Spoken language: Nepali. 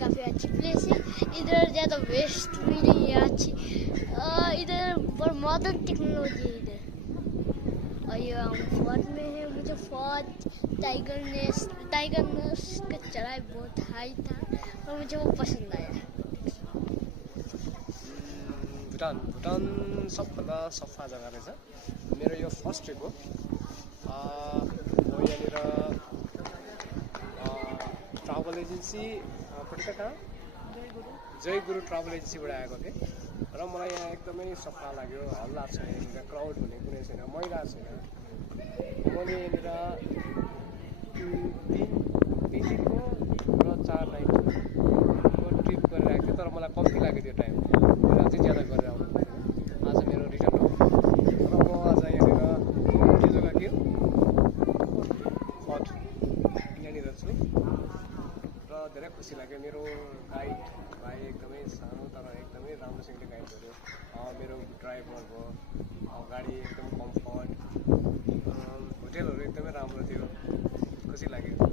काफ़ी अच्छी प्लेस है। इधर ज़्यादा वेस्ट भी नहीं है, अच्छी इधर पर मॉडर्न टेक्नोलॉजी है इधर। और ये हम फोर्ट में है। मुझे फोर्ट टाइगर नेस्ट का चढ़ाई बहुत हाई था और मुझे वो पसंद आया। भुटान सबभन्दा सफा जग्गा रहेछ। मेरो यो फर्स्ट ट्रिप हो। म यहाँनिर ट्राभल एजेन्सी पट्टि कहाँ जयगुरु ट्राभल एजेन्सीबाट आएको थिएँ र मलाई यहाँ एकदमै सफा लाग्यो। हल्ला छैन, यहाँनिर क्राउड भन्ने कुनै छैन, मैला छैन। मैले यहाँनिर 3 दिनको र 4 नाइटको ट्रिप गरेर आएको थिएँ, तर मलाई कम्ती लाग्यो त्यो टाइम। मैले अझै ज्यादा गरेर आउनु पर्थ्यो। आज मेरो रिटर्न हो र म आज यहाँनिर के जग्गा के फोर्ट यहाँनिर छु र धेरै खुसी लाग्यो। मेरो गाइड भाइ एकदमै सानो तर एकदमै राम्रोसँगले गाइड गर्यो। मेरो ड्राइभर भयो, गाडी एकदम कम्फर्ट, होटेलहरू एकदमै राम्रो थियो, खुसी लाग्यो।